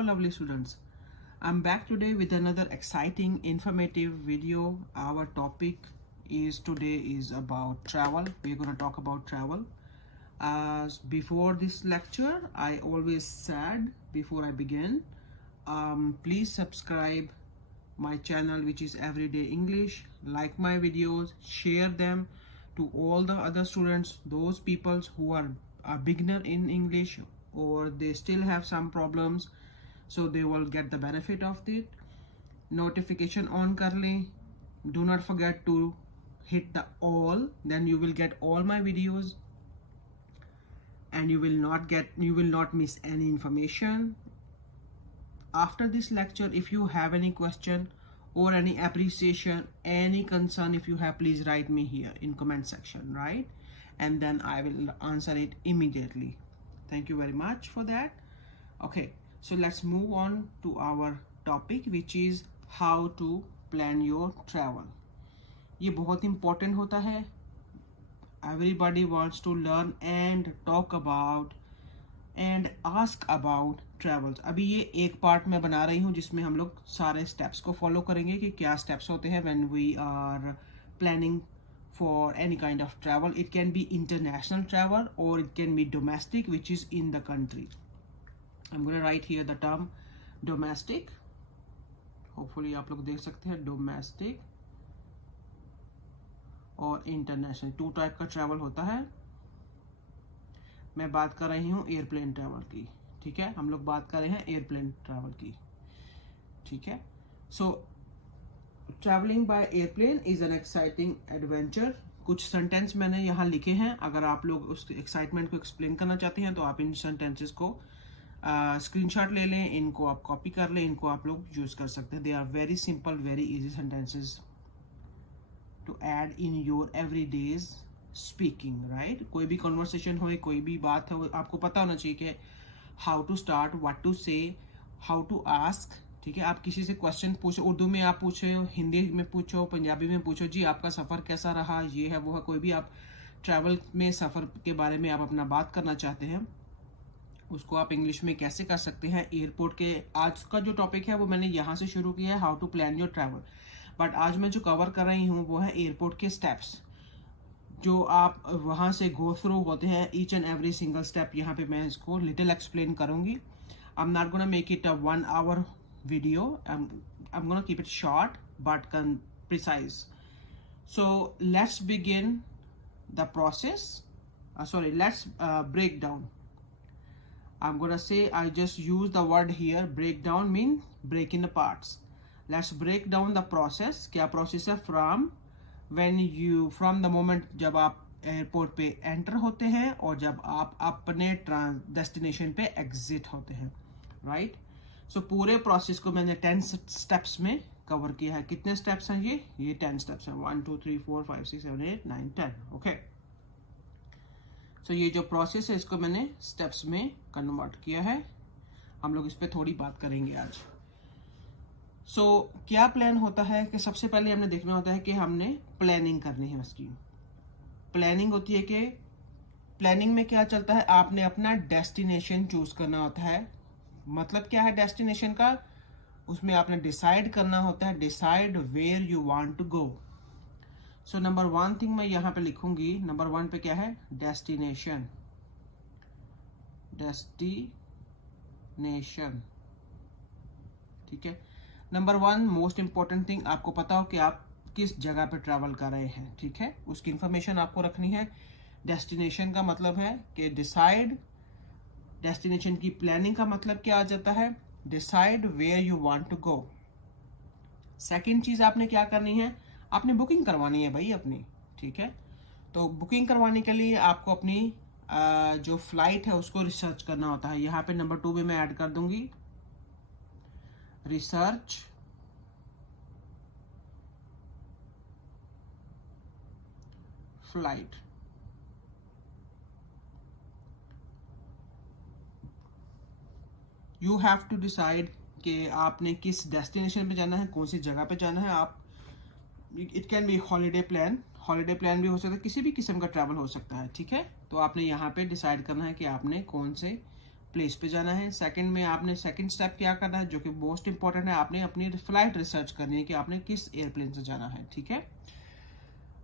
Hello lovely students, I'm back today with another exciting informative video. Our topic today is about travel. We're going to talk about travel. As before this lecture, I always said before I begin, please subscribe my channel, which is Everyday English. Like my videos, share them to all the other students, those people who are a beginner in English or they still have some problems, so they will get the benefit of it. Notification on kar le. Do not forget to hit the all, then you will get all my videos and you will not miss any information. After this lecture, if you have any question or any appreciation, any concern, if you have, please write me here in comment section, right? And then I will answer it immediately. Thank you very much for that. Okay, so let's move on to our topic, which is how to plan your travel. ये बहुत important होता है. Everybody wants to learn and talk about and ask about travels. अभी ये एक part में बना रही हूँ जिसमें हम लोग सारे स्टेप्स को फॉलो करेंगे कि क्या स्टेप्स होते हैं when we are planning for any kind of travel. It can be international travel or it can be domestic, which is in the country. I'm going to write here the term domestic. Hopefully आप लोग देख सकते हैं domestic और international. 2 type का travel होता है. मैं बात कर रही हूँ एयरप्लेन ट्रैवल की, ठीक है. हम लोग बात कर रहे हैं एयरप्लेन ट्रैवल की, ठीक है. सो travelling by airplane is an exciting adventure. कुछ सेंटेंस मैंने यहाँ लिखे हैं. अगर आप लोग उस एक्साइटमेंट को एक्सप्लेन करना चाहते हैं तो आप इन सेंटेंसेस को स्क्रीनशॉट ले लें, इनको आप कॉपी कर लें, इनको आप लोग यूज कर सकते हैं. They are very simple, very easy sentences to add in your everyday's speaking, right. कोई भी कॉन्वर्सेशन हो, कोई भी बात हो, आपको पता होना चाहिए कि how to start, what to say, how to ask, ठीक है. आप किसी से क्वेश्चन पूछो, उर्दू में आप पूछो, हिंदी में पूछो, पंजाबी में पूछो, जी आपका सफ़र कैसा रहा, ये है वो है. कोई भी आप ट्रैवल में सफ़र के बारे में आप अपना बात करना चाहते हैं, उसको आप इंग्लिश में कैसे कर सकते हैं. एयरपोर्ट के आज का जो टॉपिक है वो मैंने यहाँ से शुरू किया है, how to plan your travel. But आज मैं जो कवर कर रही हूँ वो है एयरपोर्ट के स्टेप्स जो आप वहाँ से गो थ्रू होते हैं. Each and every single step यहाँ पे मैं इसको लिटिल एक्सप्लेन करूँगी. I am not gonna make it a 1 hour video. I'm gonna keep it short but precise. So let's begin the process. Let's break down. I'm gonna say, I just use the word here, break down mean break in the parts. Let's break down the process. क्या process है from the moment जब आप airport पे enter होते हैं और जब आप अपने डेस्टिनेशन पे एग्जिट होते हैं, राइट. सो पूरे प्रोसेस को मैंने 10 स्टेप्स में कवर किया है. कितने स्टेप्स हैं ये 10 स्टेप्स हैं. 1 2 3 4 5 6 7 8 9 10. ओके, सो ये जो प्रोसेस है इसको मैंने स्टेप्स में कन्वर्ट किया है. हम लोग इस पर थोड़ी बात करेंगे आज. सो क्या प्लान होता है कि सबसे पहले हमने देखना होता है कि हमने प्लानिंग करनी है. उसकी प्लानिंग होती है कि प्लानिंग में क्या चलता है, आपने अपना डेस्टिनेशन चूज करना होता है. मतलब क्या है डेस्टिनेशन का, उसमें आपने डिसाइड करना होता है, decide where you want to go. So number 1 thing मैं यहाँ पे लिखूंगी. नंबर 1 पे क्या है, डेस्टिनेशन. ठीक है. नंबर 1 मोस्ट इंपॉर्टेंट थिंग, आपको पता हो कि आप किस जगह पे ट्रैवल कर रहे हैं, ठीक है. उसकी इंफॉर्मेशन आपको रखनी है. डेस्टिनेशन का मतलब है कि डिसाइड. डेस्टिनेशन की प्लानिंग का मतलब क्या आ जाता है, decide where you want to go. Second चीज आपने क्या करनी है, आपने बुकिंग करवानी है भाई अपनी, ठीक है. तो बुकिंग करवाने के लिए आपको अपनी जो फ्लाइट है उसको रिसर्च करना होता है. यहाँ पे नंबर 2 में मैं ऐड कर दूंगी research flight. You have to decide कि आपने किस डेस्टिनेशन पे जाना है, कौन सी जगह पे जाना है. आप it can be holiday plan भी हो सकता है, किसी भी किस्म का ट्रैवल हो सकता है, ठीक है. तो आपने यहाँ पे डिसाइड करना है कि आपने कौन से प्लेस पे जाना है। सेकंड में आपने सेकंड स्टेप क्या करना है, जो कि मोस्ट इंपॉर्टेंट है, आपने अपनी फ्लाइट रिसर्च करनी है कि आपने किस एयरप्लेन से जाना है, ठीक है।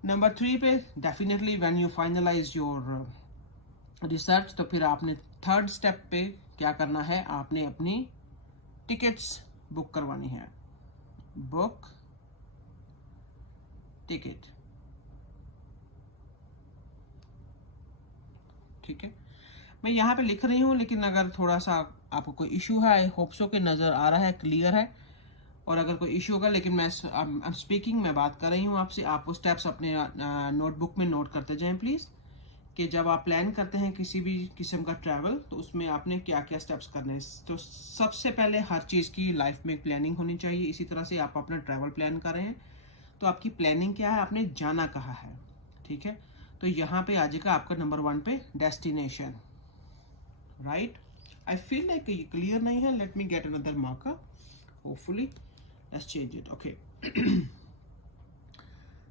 नंबर 3 पे definitely when you finalize your research, तो फिर आपने थर्ड स्टेप पे क्या करना है, आपने अपनी टिकट्स बुक करवानी है। बुक टिकट, ठीक है। मैं यहाँ पे लिख रही हूँ, लेकिन अगर थोड़ा सा आपको कोई इशू है, आई होप सो कि नज़र आ रहा है, क्लियर है। और अगर कोई इशू होगा, लेकिन मैं स्पीकिंग में बात कर रही हूँ आपसे, आप वो स्टेप्स अपने नोटबुक में नोट करते जाएं प्लीज़, कि जब आप प्लान करते हैं किसी भी किस्म का ट्रैवल, तो उसमें आपने क्या क्या स्टेप्स करने हैं। तो सबसे पहले हर चीज़ की लाइफ में प्लानिंग होनी चाहिए। इसी तरह से आप अपना ट्रैवल प्लान कर रहे हैं, तो आपकी प्लानिंग क्या है, आपने जाना कहाँ है, ठीक है। तो यहाँ पे आ जाएगा आपका नंबर 1 पे destination, right. I feel like ये क्लियर नहीं है, let me get another marker, hopefully let's change it, okay.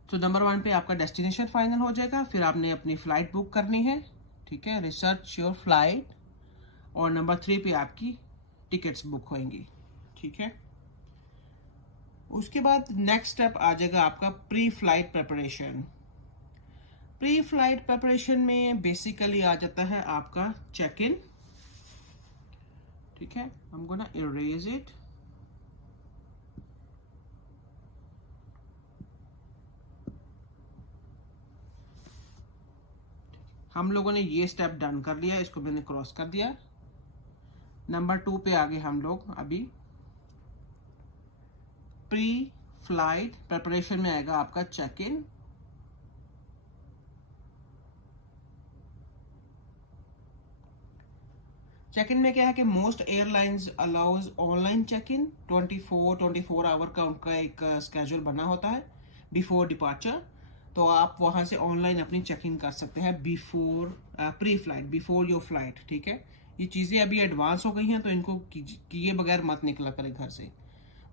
तो नंबर 1 पे आपका डेस्टिनेशन फाइनल हो जाएगा, फिर आपने अपनी फ्लाइट बुक करनी है, ठीक है, रिसर्च योर फ्लाइट। और नंबर 3 पे आपकी टिकट्स बुक होंगी, ठीक है। उसके बाद नेक्स्ट स्टेप आ जाएगा आपका pre flight preparation. Pre flight preparation में बेसिकली आ जाता है आपका चेक इन, ठीक है। आई एम गोना इरेज इट। हम लोगों ने ये स्टेप डन कर लिया, इसको मैंने क्रॉस कर दिया। नंबर 2 पे आगे हम लोग अभी प्री फ्लाइट प्रिपरेशन में आएगा आपका चेक इन। चेक इन में क्या है कि most airlines allows online check in. 24 hour का उनका एक स्केड्यूल बना होता है बिफोर डिपार्चर, तो आप वहां से ऑनलाइन अपनी चेक इन कर सकते हैं before pre flight, before your flight, ठीक है। ये चीज़ें अभी एडवांस हो गई हैं, तो इनको किए बगैर मत निकला करें घर से,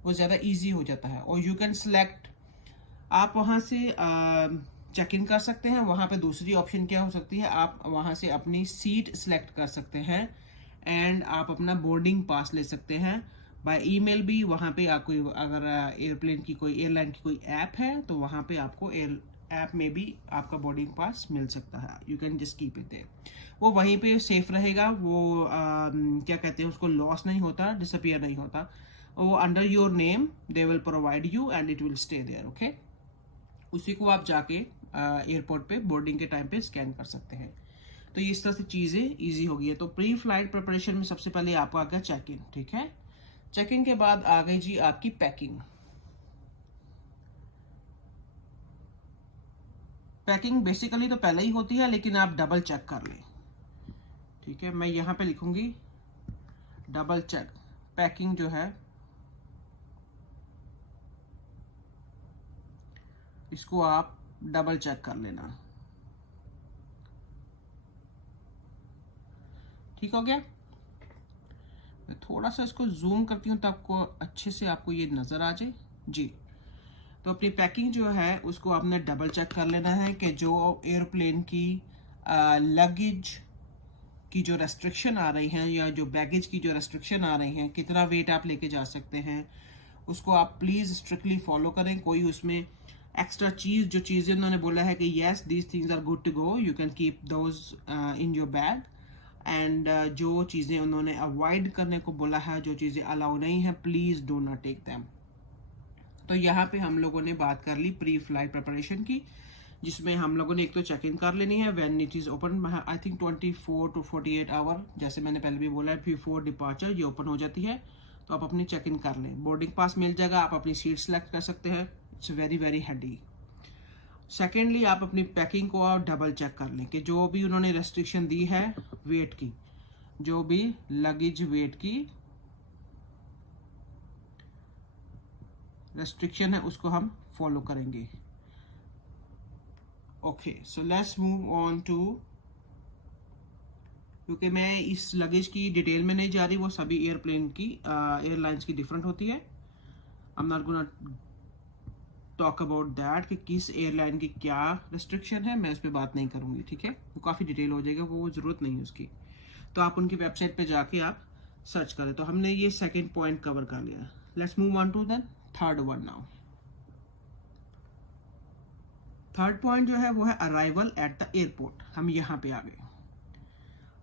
वो ज़्यादा ईजी हो जाता है। और यू कैन सेलेक्ट, आप वहाँ से चेक इन कर सकते हैं। वहाँ पे दूसरी ऑप्शन क्या हो सकती है, आप वहाँ से अपनी सीट सेलेक्ट कर सकते हैं एंड आप अपना बोर्डिंग पास ले सकते हैं बाय ईमेल भी। वहाँ पे आपको अगर एयरप्लेन की कोई एयरलाइन की कोई ऐप है, तो वहाँ पे आपको ऐप में भी आपका बोर्डिंग पास मिल सकता है। You can just keep it there, वो वहीं पे सेफ रहेगा। वो क्या कहते हैं उसको, लॉस नहीं होता, डिसअपियर नहीं होता। वो under your name they will provide you and it will stay there, okay. उसी को आप जाके एयरपोर्ट पे बोर्डिंग के टाइम पे स्कैन कर सकते हैं। तो ये इस तरह से चीज़ें ईजी हो गई है। तो प्री फ्लाइट प्रिपरेशन में सबसे पहले आपको आ गया चेक इन, ठीक है। चेक इन के बाद आ गई जी आपकी पैकिंग। पैकिंग बेसिकली तो पहले ही होती है, लेकिन आप डबल चेक कर लें, ठीक है। मैं यहाँ पे लिखूंगी डबल चेक। पैकिंग जो है इसको आप डबल चेक कर लेना, ठीक हो गया। मैं थोड़ा सा इसको जूम करती हूँ, तो आपको अच्छे से आपको ये नजर आ जाए जी। तो अपनी पैकिंग जो है उसको आपने डबल चेक कर लेना है कि जो एयरप्लेन की लगेज की जो रेस्ट्रिक्शन आ रही हैं, या जो बैगेज की जो रेस्ट्रिक्शन आ रही हैं, कितना वेट आप लेके जा सकते हैं, उसको आप प्लीज़ स्ट्रिक्टली फॉलो करें। कोई उसमें एक्स्ट्रा जो चीज़ें उन्होंने बोला है कि yes these things are good to go, you can keep those in your bag. And जो चीज़ें उन्होंने अवॉइड करने को बोला है, जो चीज़ें अलाउ नहीं है, please do not take them. तो यहाँ पे हम लोगों ने बात कर ली प्री फ्लाइट प्रिपरेशन की, जिसमें हम लोगों ने एक तो चेक इन कर लेनी है when it is open. I think 24 to 48 hour, जैसे मैंने पहले भी बोला है, बिफोर डिपार्चर ये ओपन हो जाती है। तो आप अपनी चेक इन कर लें, बोर्डिंग पास मिल जाएगा, आप अपनी सीट सेलेक्ट कर सकते हैं। It's very very handy. Secondly, आप अपनी पैकिंग को आप डबल चेक कर लें कि जो भी उन्होंने रेस्ट्रिक्शन दी है वेट की, जो भी लगेज वेट की रेस्ट्रिक्शन है, उसको हम फॉलो करेंगे। Okay, so let's move on to, क्योंकि मैं इस लगेज की डिटेल में नहीं जा रही, वो सभी एयरप्लेन की एयरलाइंस की डिफरेंट होती है। I am not gonna talk about that कि किस एयरलाइन की क्या रेस्ट्रिक्शन है, मैं उस पर बात नहीं करूंगी, ठीक है। वो काफ़ी डिटेल हो जाएगा, वो ज़रूरत नहीं है उसकी। तो आप उनकी वेबसाइट पे जाके आप सर्च करें। तो हमने ये सेकंड पॉइंट कवर कर लिया। Let's move on to the third one now. Third point जो है वो है अराइवल एट द एयरपोर्ट। हम यहाँ पे आ गए,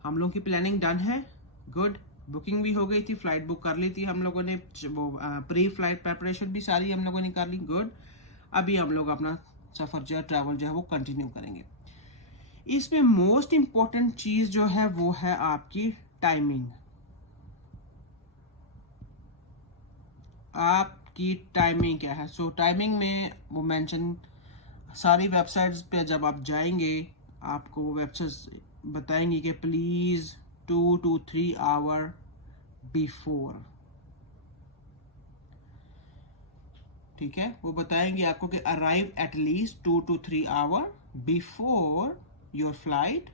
हम लोगों की प्लानिंग डन है, गुड। बुकिंग भी हो गई थी, फ्लाइट बुक कर ली थी हम लोगों ने, वो प्री फ्लाइट प्रेपरेशन भी सारी हम लोगों ने कर ली, गुड। अभी हम लोग अपना सफ़र जो है, ट्रैवल जो है वो कंटिन्यू करेंगे। इसमें मोस्ट इम्पॉर्टेंट चीज़ जो है वो है आपकी टाइमिंग। आपकी टाइमिंग क्या है? सो टाइमिंग में वो मेंशन सारी वेबसाइट्स पे जब आप जाएंगे आपको वो वेबसाइट्स बताएंगी कि प्लीज़ 2 to 3 आवर बिफोर, ठीक है, वो बताएंगे आपको कि arrive at least 2 to 3 hour before your flight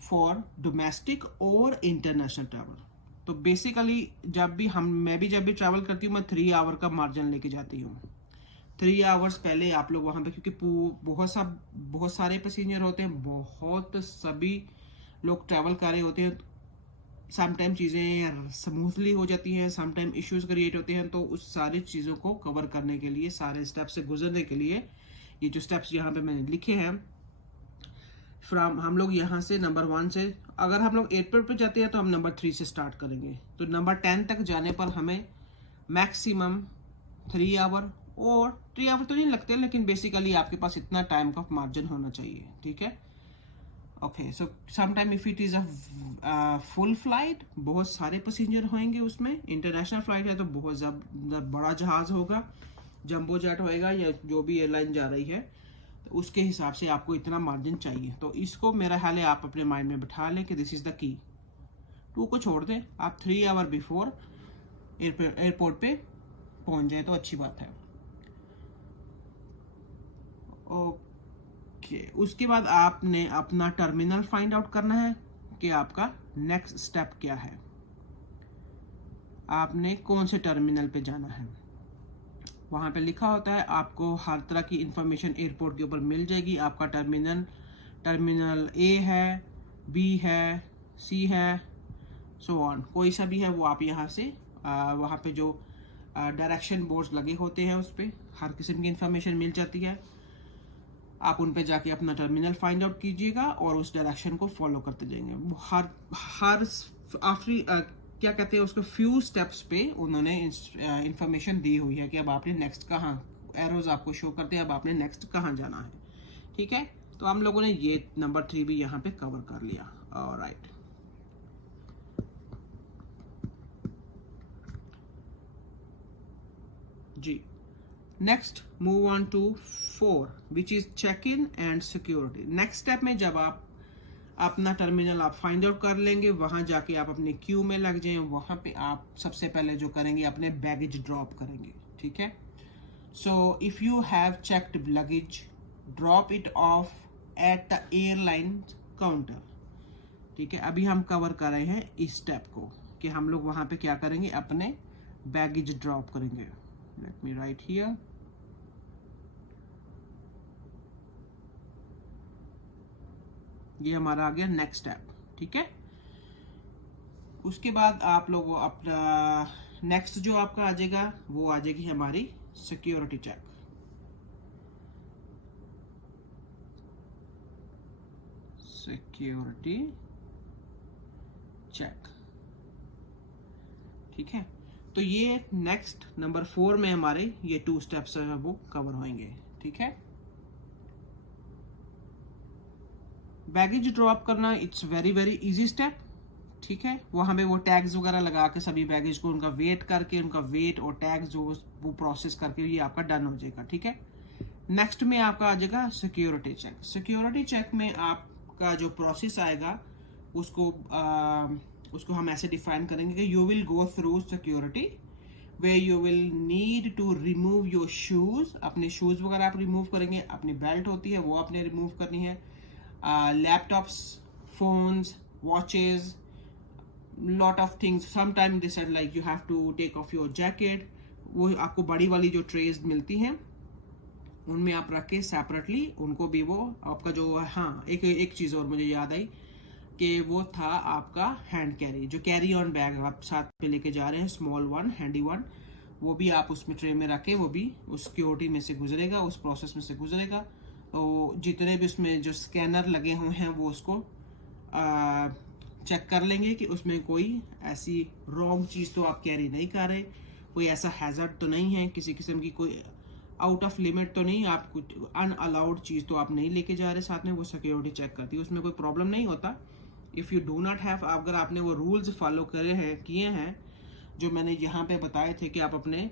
for domestic और इंटरनेशनल ट्रैवल। तो बेसिकली मैं भी जब भी ट्रैवल करती हूँ मैं 3 आवर का मार्जिन लेके जाती हूँ। 3 आवर्स पहले आप लोग वहाँ पे, क्योंकि बहुत सारे पैसेंजर होते हैं, बहुत सभी लोग ट्रैवल कर रहे होते हैं। समटाइम चीज़ें स्मूथली हो जाती हैं, समटाइम इश्यूज क्रिएट होते हैं। तो उस सारी चीज़ों को कवर करने के लिए, सारे स्टेप्स से गुजरने के लिए, ये जो स्टेप्स यहाँ पे मैंने लिखे हैं, हम लोग यहाँ से नंबर 1 से, अगर हम लोग एयरपोर्ट पे जाते हैं तो हम नंबर 3 से स्टार्ट करेंगे। तो नंबर 10 तक जाने पर हमें मैक्सिमम 3 आवर, और 3 आवर तो नहीं लगते, लेकिन बेसिकली आपके पास इतना टाइम का मार्जिन होना चाहिए, ठीक है। Okay, so sometime if it is a full flight, बहुत सारे पैसेंजर होंगे उसमें। इंटरनेशनल फ्लाइट है तो बहुत बड़ा जहाज होगा, जंबो जेट होएगा या जो भी एयरलाइन जा रही है, तो उसके हिसाब से आपको इतना मार्जिन चाहिए। तो इसको मेरा ख्याल है आप अपने माइंड में बिठा लें कि दिस इज द की। 2 को छोड़ दें, आप 3 आवर बिफोर एयरपोर्ट पे पहुंच जाए तो अच्छी बात है। ओके, उसके बाद आपने अपना टर्मिनल फाइंड आउट करना है कि आपका नेक्स्ट स्टेप क्या है, आपने कौन से टर्मिनल पे जाना है। वहाँ पे लिखा होता है, आपको हर तरह की इंफॉर्मेशन एयरपोर्ट के ऊपर मिल जाएगी। आपका टर्मिनल ए है, बी है, सी है, सो ऑन, कोई सा भी है वो आप यहाँ से वहाँ पे जो डायरेक्शन बोर्ड्स लगे होते हैं उस पर हर किस्म की इंफॉर्मेशन मिल जाती है। आप उन पे जाके अपना टर्मिनल फाइंड आउट कीजिएगा और उस डायरेक्शन को फॉलो करते जाएंगे। हर क्या कहते हैं उसको, फ्यू स्टेप्स पे उन्होंने इंफॉर्मेशन दी हुई है कि अब आपने नेक्स्ट कहाँ, एरोज आपको शो करते हैं अब आपने नेक्स्ट कहाँ जाना है, ठीक है। तो हम लोगों ने ये नंबर 3 भी यहाँ पे कवर कर लिया। ऑलराइट, जी, next move on to 4 which is check in and security. Next step में जब आप अपना टर्मिनल आप फाइंड आउट कर लेंगे, वहां जाके आप अपने क्यू में लग जाएं, वहां पे आप सबसे पहले जो करेंगे अपने बैगेज ड्रॉप करेंगे, ठीक है। So if you have checked luggage, drop it of at the airline counter, ठीक है। अभी हम कवर कर रहे हैं इस स्टेप को कि हम लोग वहां पे क्या करेंगे, अपने बैगेज ड्रॉप करेंगे। लेट मी राइट हियर, ये हमारा आ गया नेक्स्ट स्टेप, ठीक है। उसके बाद आप लोग अपना नेक्स्ट जो आपका आ जाएगा वो आ जाएगी हमारी सिक्योरिटी चेक। सिक्योरिटी चेक, ठीक है। तो ये नेक्स्ट नंबर 4 में हमारे ये 2 स्टेप्स हैं वो कवर होंगे, ठीक है। बैगेज ड्रॉप करना, it's very very easy step, ठीक है। वहां पे वो टैग्स वगैरह लगा के सभी बैगेज को उनका वेट करके, उनका वेट और टैग्स जो वो प्रोसेस करके ये आपका डन हो जाएगा, ठीक है। नेक्स्ट में आपका आ जाएगा सिक्योरिटी चेक। सिक्योरिटी चेक में आपका जो प्रोसेस आएगा उसको हम ऐसे डिफाइन करेंगे कि you will go through security way you will need to remove your shoes. अपने शूज वगैरह आप रिमूव करेंगे, अपनी बेल्ट होती है वो आपने रिमूव करनी है, laptops, phones, watches, lot of things. Sometimes they said like you have to take off your jacket. वो आपको बड़ी वाली जो ट्रेज मिलती हैं उनमें आप रख के सेपरेटली उनको भी वो आपका जो, हाँ एक चीज़ और मुझे याद आई, कि वो था आपका हैंड कैरी, जो कैरी ऑन बैग आप साथ पे लेके जा रहे हैं, स्मॉल वन, हैंडी वन, वो भी आप उसमें ट्रे में रखे, वो भी उस सिक्योरिटी में से गुजरेगा, उस प्रोसेस में से गुजरेगा। तो जितने भी उसमें जो स्कैनर लगे हुए हैं वो उसको चेक कर लेंगे कि उसमें कोई ऐसी रॉन्ग चीज़ तो आप कैरी नहीं कर रहे, कोई ऐसा हैजर्ड तो नहीं है, किसी किस्म की कोई आउट ऑफ लिमिट तो नहीं, आप कुछ अनअलाउड चीज़ तो आप नहीं लेके जा रहे साथ में। वो सिक्योरिटी चेक करती है, उसमें कोई प्रॉब्लम नहीं होता। If you do not have, अगर आपने वो रूल्स फॉलो करे हैं, किए हैं जो मैंने यहाँ पे बताए थे कि आप अपने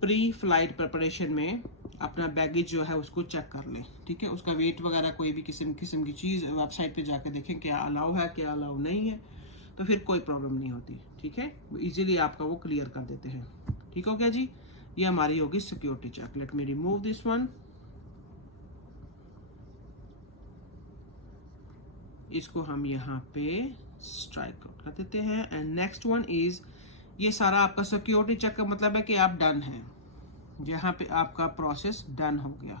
प्री फ्लाइट प्रिपरेशन में अपना बैगेज जो है उसको चेक कर लें, ठीक है। उसका वेट वगैरह कोई भी किस्म की चीज़ वेबसाइट पे जाकर देखें क्या अलाउ है क्या अलाउ नहीं है, तो फिर कोई प्रॉब्लम नहीं होती, ठीक है। वो इजीली आपका वो क्लियर कर देते हैं। ठीक हो गया जी, ये हमारी होगी security check. Let me remove this one, इसको हम यहाँ पे स्ट्राइक आउट कर देते हैं। एंड नेक्स्ट वन इज, ये सारा आपका सिक्योरिटी चेक का मतलब है कि आप डन हैं, यहाँ पे आपका प्रोसेस डन हो गया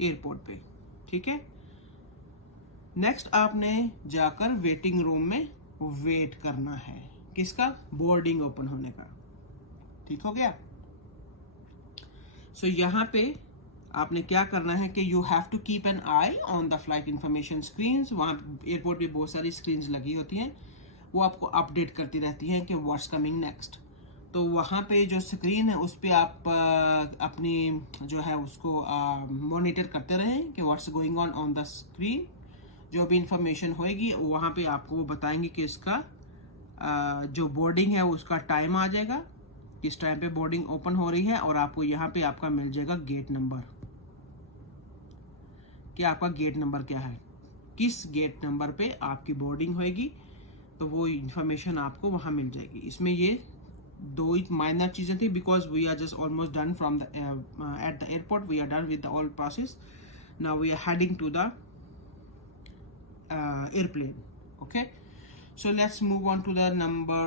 एयरपोर्ट पे, ठीक है। नेक्स्ट आपने जाकर वेटिंग रूम में वेट करना है, किसका, बोर्डिंग ओपन होने का। ठीक हो गया। सो यहाँ पे आपने क्या करना है कि you have to keep an eye on the flight information screens. वहाँ एयरपोर्ट पे बहुत सारी स्क्रीन्स लगी होती हैं, वो आपको अपडेट करती रहती हैं कि व्हाट्स कमिंग नेक्स्ट। तो वहाँ पे जो स्क्रीन है उस पर आप अपनी जो है उसको मॉनिटर करते रहें कि what's going on the screen. जो भी इंफॉर्मेशन होएगी वहाँ पे आपको वो बताएंगे कि इसका जो बोर्डिंग है उसका टाइम आ जाएगा, किस टाइम पे बोर्डिंग ओपन हो रही है, और आपको यहाँ पे आपका मिल जाएगा गेट नंबर, कि आपका गेट नंबर क्या है, किस गेट नंबर पे आपकी बोर्डिंग होएगी। तो वो इंफॉर्मेशन आपको वहाँ मिल जाएगी। इसमें ये दो ही माइनर चीज़ें थी, because we are just almost done from the at the airport, we are done with all process, now we are heading to the airplane. Okay, so let's move on to the number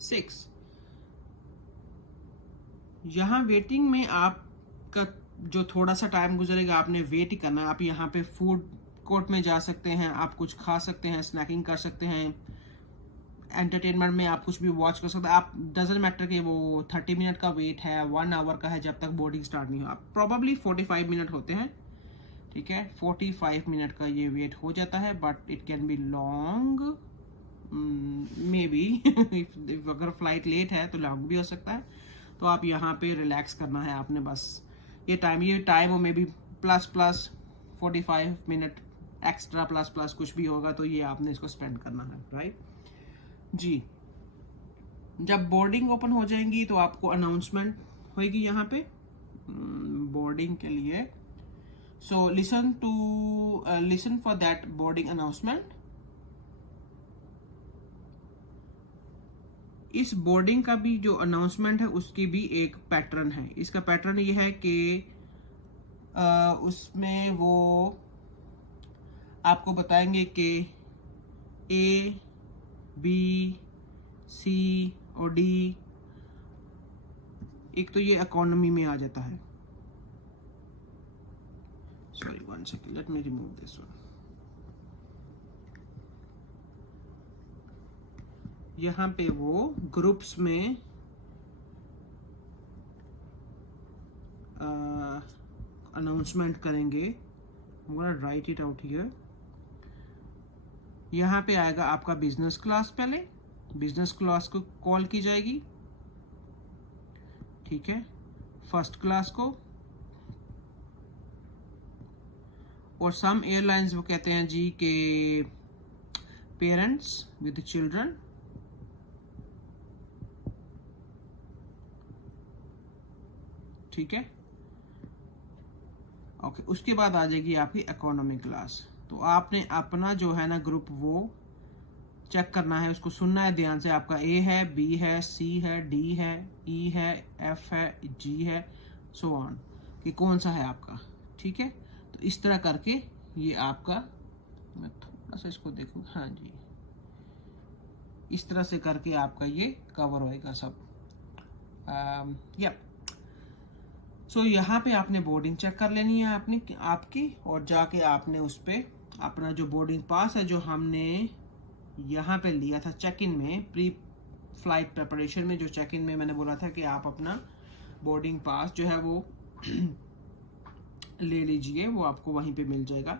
6. यहाँ waiting में आपका जो थोड़ा सा time गुजरेगा, आपने wait ही करना है। आप यहाँ पे फूड कोर्ट में जा सकते हैं, आप कुछ खा सकते हैं, स्नैकिंग कर सकते हैं, एंटरटेनमेंट में आप कुछ भी वॉच कर सकते हैं। आप डजेंट मैटर कि वो 30 मिनट का वेट है, 1 आवर का है, जब तक बोर्डिंग स्टार्ट नहीं हो। आप प्रॉबली 45 मिनट होते हैं, ठीक है, 45 मिनट का ये वेट हो जाता है, but it can be long may be अगर फ्लाइट लेट है तो लॉन्ग भी हो सकता है। तो आप यहाँ पे रिलैक्स करना है आपने, बस ये टाइम हो may be plus 45 minute extra plus कुछ भी होगा, तो ये आपने इसको स्पेंड करना है, राइट जी। जब बोर्डिंग ओपन हो जाएंगी तो आपको अनाउंसमेंट होगी यहाँ पे बोर्डिंग के लिए। So listen for that boarding announcement. इस बोर्डिंग का भी जो अनाउंसमेंट है उसकी भी एक पैटर्न है। इसका पैटर्न ये है कि उसमें वो आपको बताएंगे कि A, B, C और D, एक तो ये इकोनॉमी में आ जाता है। Sorry, 1 second, let me remove this one. यहाँ पे वो ग्रुप्स में अनाउंसमेंट करेंगे। I'm gonna write it out here. यहाँ पे आएगा आपका बिजनेस क्लास, पहले बिजनेस क्लास को कॉल की जाएगी, ठीक है, फर्स्ट क्लास को, और सम एयरलाइंस वो कहते हैं जी के पेरेंट्स विद चिल्ड्रन, ठीक है, ओके। उसके बाद आ जाएगी आपकी इकोनॉमी क्लास। तो आपने अपना जो है ना ग्रुप वो चेक करना है, उसको सुनना है ध्यान से। आपका A है, B है, C है, D है, E है, F है, G है, सो ऑन, कि कौन सा है आपका, ठीक है। तो इस तरह करके ये आपका, मैं थोड़ा सा इसको देखूँ, हाँ जी, इस तरह से करके आपका ये कवर होएगा सब। या सो यहाँ पे आपने बोर्डिंग चेक कर लेनी है आपकी, और जाके आपने उस पर अपना जो बोर्डिंग पास है जो हमने यहाँ पे लिया था चेक इन में, प्री फ्लाइट प्रिपरेशन में जो चेक इन में मैंने बोला था कि आप अपना बोर्डिंग पास जो है वो ले लीजिए, वो आपको वहीं पे मिल जाएगा।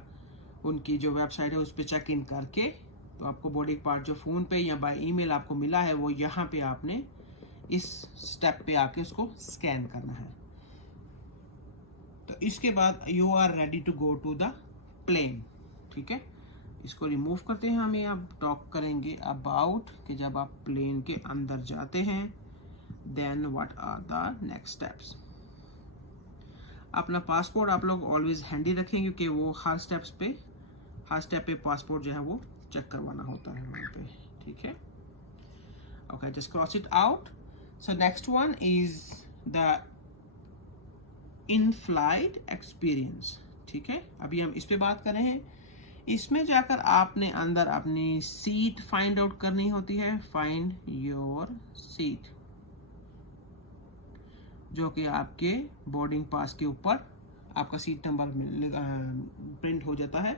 उनकी जो वेबसाइट है उस पर चेक इन करके तो आपको बोर्डिंग पास जो फ़ोन पे या बाय ईमेल आपको मिला है वो यहाँ पे आपने इस स्टेप पे आके उसको स्कैन करना है। तो इसके बाद you are ready to go to the plane. ठीक है, इसको रिमूव करते हैं। हमें अब टॉक करेंगे अबाउट कि जब आप प्लेन के अंदर जाते हैं then what are the next steps. अपना पासपोर्ट आप लोग ऑलवेज हैंडी रखें क्योंकि वो हर स्टेप पे पासपोर्ट जो है वो चेक करवाना होता है वहाँ पे। ठीक है, okay, just cross it out. So next one is the in flight experience. ठीक है, अभी हम इस पे बात कर रहे हैं। इसमें जाकर आपने अंदर अपनी सीट फाइंड आउट करनी होती है, फाइंड योर सीट, जो कि आपके बोर्डिंग पास के ऊपर आपका सीट नंबर प्रिंट हो जाता है।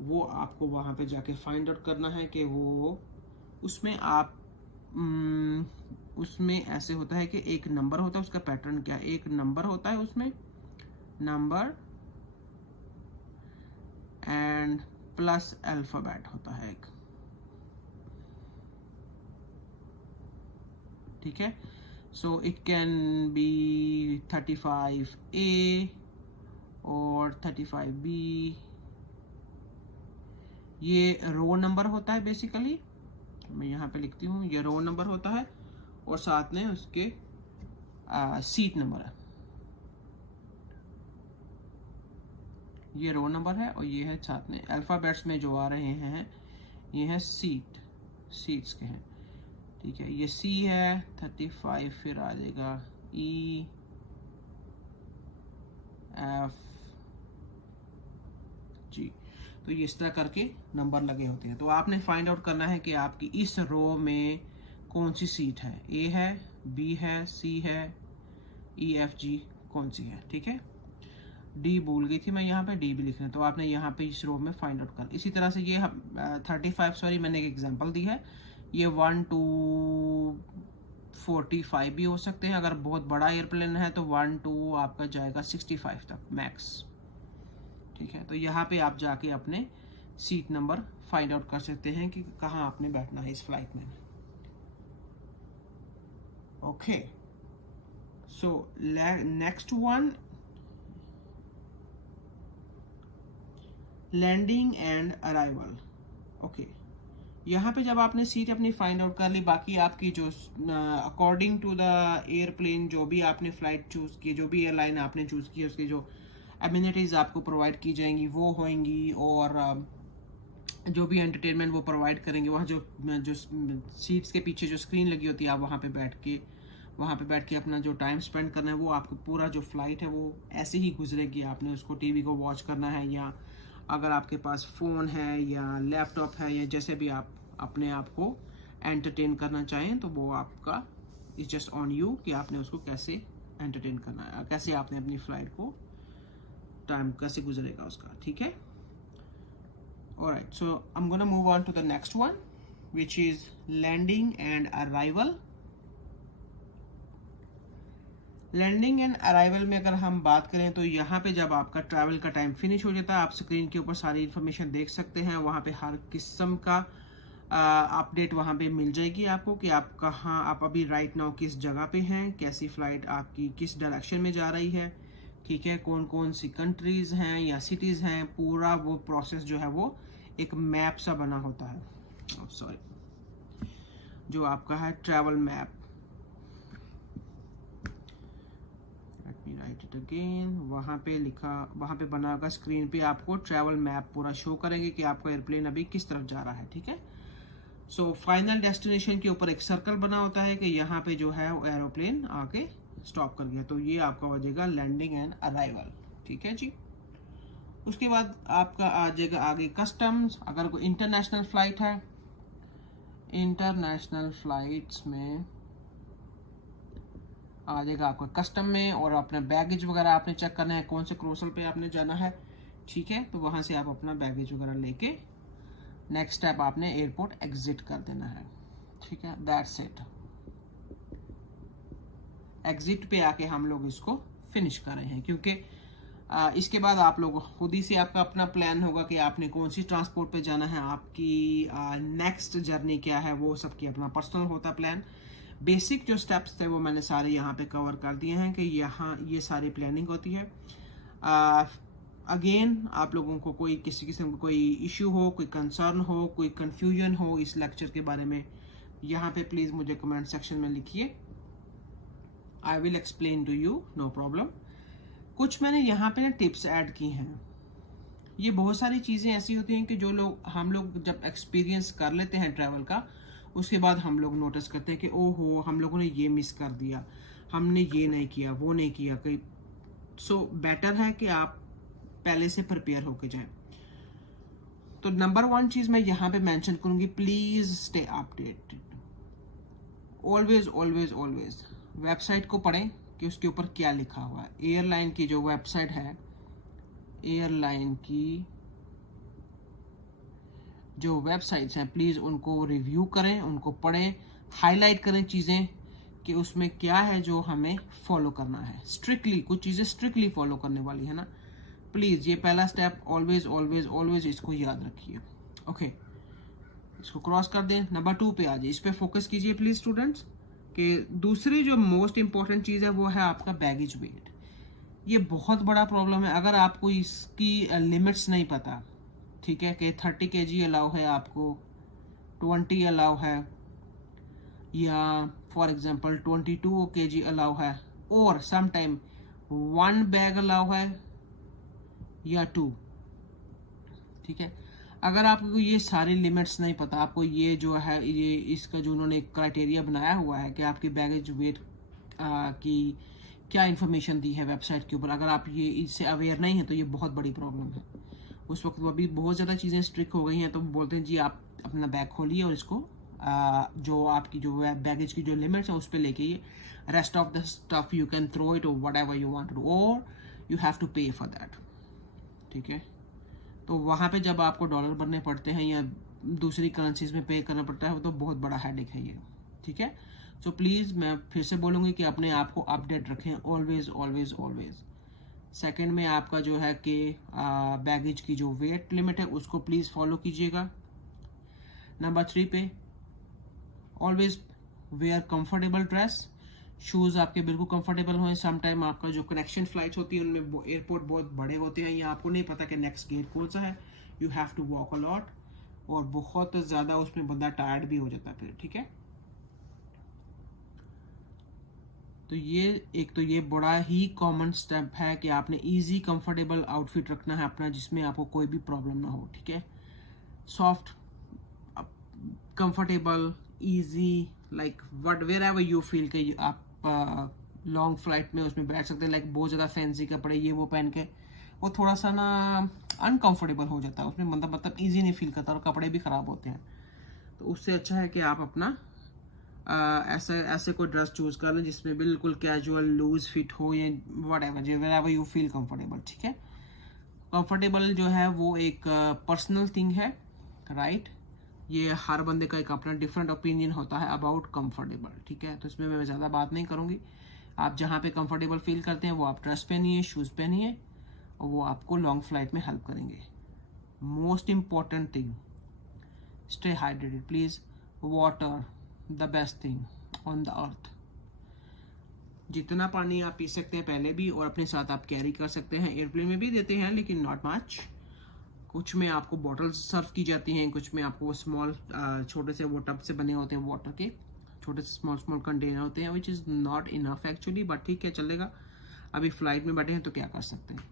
वो आपको वहाँ पे जाके फाइंड आउट करना है कि वो उसमें आप उसमें ऐसे होता है कि एक नंबर होता है, उसका पैटर्न क्या है, एक नंबर होता है उसमें, नंबर एंड प्लस अल्फाबेट होता है एक। ठीक है, so it can be 35A और 35B। ये रो नंबर होता है बेसिकली, मैं यहाँ पे लिखती हूँ, ये रो नंबर होता है और साथ में उसके सीट नंबर है। ये रो नंबर है और ये है साथ में अल्फ़ाबेट्स में जो आ रहे हैं ये है सीट्स के हैं। ठीक है, ये C है 35, फिर आ जाएगा E, F, G। तो ये इस तरह करके नंबर लगे होते हैं। तो आपने फाइंड आउट करना है कि आपकी इस रो में कौन सी सीट है, A है, B है, C है, E, F, G कौन सी है। ठीक है, D भूल गई थी मैं, यहाँ पे D भी लिख रहे हैं। तो आपने यहाँ पे इस रो में फाइंड आउट कर, इसी तरह से ये 35, सॉरी मैंने एक एग्जांपल दी है, ये 1 to 45 भी हो सकते हैं। अगर बहुत बड़ा एयरप्लेन है तो 1 to आपका जाएगा 65 तक मैक्स। ठीक है, तो यहाँ पे आप जाके अपने सीट नंबर फाइंड आउट कर सकते हैं कि कहाँ आपने बैठना है इस फ्लाइट में। Okay, so next one, landing and arrival. Okay, यहाँ पे जब आपने सीट अपनी फाइंड आउट कर ली, बाकी आपकी जो अकॉर्डिंग टू द एयरप्लेन जो भी आपने फ्लाइट चूज़ की, जो भी एयरलाइन आपने चूज़ की, उसकी जो एमिनिटीज़ आपको प्रोवाइड की जाएंगी वो होंगी, और जो भी एंटरटेनमेंट वो प्रोवाइड करेंगे। वहाँ जो सीट्स के पीछे जो स्क्रीन लगी होती है, आप वहाँ पे बैठ के अपना जो टाइम स्पेंड करना है वो आपको पूरा जो फ्लाइट है वो ऐसे ही गुजरेगी। आपने उसको टीवी को वॉच करना है, या अगर आपके पास फ़ोन है या लैपटॉप है या जैसे भी आप अपने आप को एंटरटेन करना चाहें तो वो आपका इज जस्ट ऑन यू कि आपने उसको कैसे एंटरटेन करना है, कैसे आपने अपनी फ्लाइट को टाइम कैसे गुजरेगा उसका। ठीक है, alright, so I am gonna move on to the next one which is landing and arrival. Landing and arrival में अगर हम बात करें तो यहाँ पे जब आपका ट्रैवल का टाइम फिनिश हो जाता है, आप स्क्रीन के ऊपर सारी इन्फॉर्मेशन देख सकते हैं। वहाँ पे हर किस्म का अपडेट वहाँ पे मिल जाएगी आपको कि आप कहाँ, आप अभी राइट नाउ किस जगह पे हैं, कैसी फ़्लाइट आपकी किस डायरेक्शन में जा रही है। ठीक है, कौन कौन सी कंट्रीज़ हैं या सिटीज़ हैं, पूरा वो प्रोसेस जो है वो एक मैप सा बना होता है, सॉरी, जो आपका है travel map. Right it again, वहाँ पे बना होगा स्क्रीन पे, आपको ट्रैवल मैप पूरा शो करेंगे कि आपका एयरप्लेन अभी किस तरफ जा रहा है। ठीक है, सो फाइनल डेस्टिनेशन के ऊपर एक सर्कल बना होता है कि यहाँ पे जो है वो एरोप्लेन आके स्टॉप कर गया, तो ये आपका हो जाएगा लैंडिंग एंड अराइवल। ठीक है जी, उसके बाद आपका आ जाएगा आगे कस्टम्स। अगर कोई इंटरनेशनल फ्लाइट है, इंटरनेशनल फ्लाइट्स में आ जाएगा आपका कस्टम में, और अपना बैगेज वगैरह आपने चेक करना है, कौन से क्रूसल पे आपने जाना है, ठीक है। तो वहाँ से आप अपना बैगेज वगैरह लेके नेक्स्ट स्टेप आपने एयरपोर्ट एग्जिट कर देना है, ठीक है। That's it. एग्जिट पे आके हम लोग इसको फिनिश कर रहे हैं, क्योंकि इसके बाद आप लोग खुद ही से आपका अपना प्लान होगा कि आपने कौन सी ट्रांसपोर्ट पे जाना है, आपकी नेक्स्ट जर्नी क्या है, वो सबकी अपना पर्सनल होता प्लान। बेसिक जो स्टेप्स थे वो मैंने सारे यहाँ पे कवर कर दिए हैं कि यहाँ ये सारी प्लानिंग होती है। अगेन आप लोगों को कोई किसी किस्म का कोई इश्यू हो, कोई कंसर्न हो, कोई कंफ्यूजन हो इस लेक्चर के बारे में, यहाँ पे प्लीज़ मुझे कमेंट सेक्शन में लिखिए। I will explain to you, no problem. कुछ मैंने यहाँ पे ना टिप्स ऐड की हैं। ये बहुत सारी चीज़ें ऐसी होती हैं कि जो लोग हम लोग जब एक्सपीरियंस कर लेते हैं ट्रैवल का, उसके बाद हम लोग नोटिस करते हैं कि ओहो हम लोगों ने ये मिस कर दिया, हमने ये नहीं किया, वो नहीं किया कहीं। सो बेटर है कि आप पहले से प्रिपेयर होके जाएं। तो नंबर 1 चीज़ मैं यहाँ पे मेंशन करूँगी, please stay updated. Always always always website को पढ़ें कि उसके ऊपर क्या लिखा हुआ है। एयरलाइन की जो वेबसाइट है, एयरलाइन की जो वेबसाइट्स हैं, प्लीज़ उनको रिव्यू करें, उनको पढ़ें, हाईलाइट करें चीज़ें कि उसमें क्या है जो हमें फॉलो करना है। स्ट्रिक्टली कुछ चीज़ें स्ट्रिक्टली फॉलो करने वाली है ना, प्लीज़ ये पहला स्टेप ऑलवेज ऑलवेज ऑलवेज इसको याद रखिए। ओके, इसको क्रॉस कर दें। नंबर 2 पे आ जाइए, इस पर फोकस कीजिए प्लीज़ स्टूडेंट्स। कि दूसरी जो मोस्ट इंपॉर्टेंट चीज़ है वो है आपका बैगेज वेट। ये बहुत बड़ा प्रॉब्लम है अगर आपको इसकी लिमिट्स नहीं पता, ठीक है, कि 30 kg अलाउ है, आपको 20 अलाउ है, या फॉर एग्जांपल 22 kg अलाउ है, और सम टाइम 1 बैग अलाउ है या 2, ठीक है। अगर आपको ये सारी लिमिट्स नहीं पता, आपको ये जो है ये इसका जो उन्होंने क्राइटेरिया बनाया हुआ है कि आपकी बैगेज वेट की क्या इन्फॉर्मेशन दी है वेबसाइट के ऊपर, अगर आप ये इससे अवेयर नहीं है तो ये बहुत बड़ी प्रॉब्लम है। उस वक्त अभी बहुत ज़्यादा चीज़ें स्ट्रिक्ट हो गई हैं, तो बोलते हैं जी आप अपना बैग खोलिए और इसको जो आपकी जो बैगेज की जो लिमिट्स है उस पर लेके ये rest of the stuff you can throw it or whatever you want to, और you have to pay for that, ठीक है। तो वहाँ पे जब आपको डॉलर भरने पड़ते हैं या दूसरी करेंसीज में पे करना पड़ता है तो बहुत बड़ा हेडेक है ये, ठीक है। सो प्लीज़ मैं फिर से बोलूँगी कि अपने आप को अपडेट रखें, ऑलवेज ऑलवेज ऑलवेज। सेकंड में आपका जो है कि बैगेज की जो वेट लिमिट है उसको प्लीज़ फॉलो कीजिएगा। नंबर 3 पे always wear comfortable dress, shoes आपके बिल्कुल कंफर्टेबल हों। सम टाइम आपका जो कनेक्शन फ्लाइट्स होती है उनमें एयरपोर्ट बहुत बड़े होते हैं या आपको नहीं पता कि नेक्स्ट गेट कौन सा है, you have to walk a lot, और बहुत ज़्यादा उसमें बंदा टायर्ड भी हो जाता है फिर, ठीक है। तो ये बड़ा ही कॉमन स्टेप है कि आपने इजी कंफर्टेबल आउटफिट रखना है अपना, जिसमें आपको कोई भी प्रॉब्लम ना हो, ठीक है। Soft, comfortable, easy, like what wherever you feel कि आप लॉन्ग फ्लाइट में उसमें बैठ सकते हैं। लाइक बहुत ज़्यादा फैंसी कपड़े ये वो पहन के वो थोड़ा सा ना अनकंफर्टेबल हो जाता है, उसमें मतलब ईजी नहीं फील करता और कपड़े भी ख़राब होते हैं। तो उससे अच्छा है कि आप अपना ऐसे कोई ड्रेस चूज़ कर लें जिसमें बिल्कुल कैजुअल लूज फिट हो या whatever wherever you feel comfortable, ठीक है। कंफर्टेबल जो है वो एक पर्सनल थिंग है, राइट। ये हर बंदे का एक अपना डिफरेंट ओपिनियन होता है अबाउट कंफर्टेबल, ठीक है। तो इसमें मैं ज़्यादा बात नहीं करूँगी। आप जहाँ पे कंफर्टेबल फील करते हैं वो आप ड्रेस पहनिए, शूज़ पहनिए, और वो आपको लॉन्ग फ्लाइट में हेल्प करेंगे। Most important thing, stay hydrated please. Water the best thing on the earth. जितना पानी आप पी सकते हैं पहले भी, और अपने साथ आप कैरी कर सकते हैं। एयरप्लेन में भी देते हैं लेकिन नॉट मच। कुछ में आपको बॉटल्स सर्व की जाती हैं, कुछ में आपको वो स्मॉल छोटे से वो टब से बने होते हैं वाटर के, छोटे से स्मॉल कंटेनर होते हैं, which is not enough actually, but ठीक है चलेगा। अभी फ्लाइट में बैठे हैं तो क्या कर सकते हैं।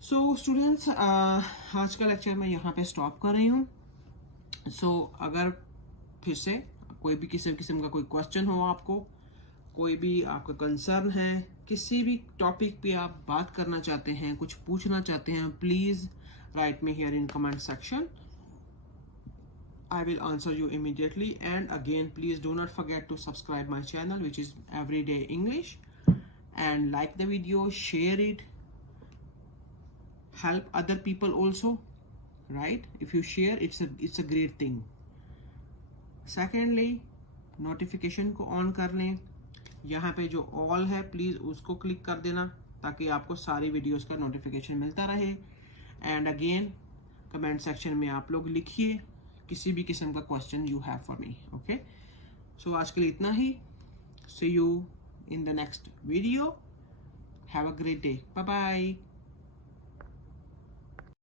सो स्टूडेंट्स, आज का लेक्चर मैं यहाँ पे स्टॉप कर रही हूँ। सो अगर फिर से कोई भी किसी किस्म का कोई क्वेश्चन हो, आपको कोई भी आपका कंसर्न है, किसी भी टॉपिक पे आप बात करना चाहते हैं, कुछ पूछना चाहते हैं, please write me here in comment section. I will answer you immediately. And again, please do not forget to subscribe my channel, which is Everyday English, and like the video, share it, help other people also, right? If you share, it's a great thing. Secondly, notification को on कर लें। यहाँ पे जो all है please उसको click कर देना ताकि आपको सारी वीडियोस का नोटिफिकेशन मिलता रहे। एंड अगेन कमेंट सेक्शन में आप लोग लिखिए किसी भी किस्म का question you have for me. Okay, so आज के लिए इतना ही। See you in the next video. Have a great day. Bye bye.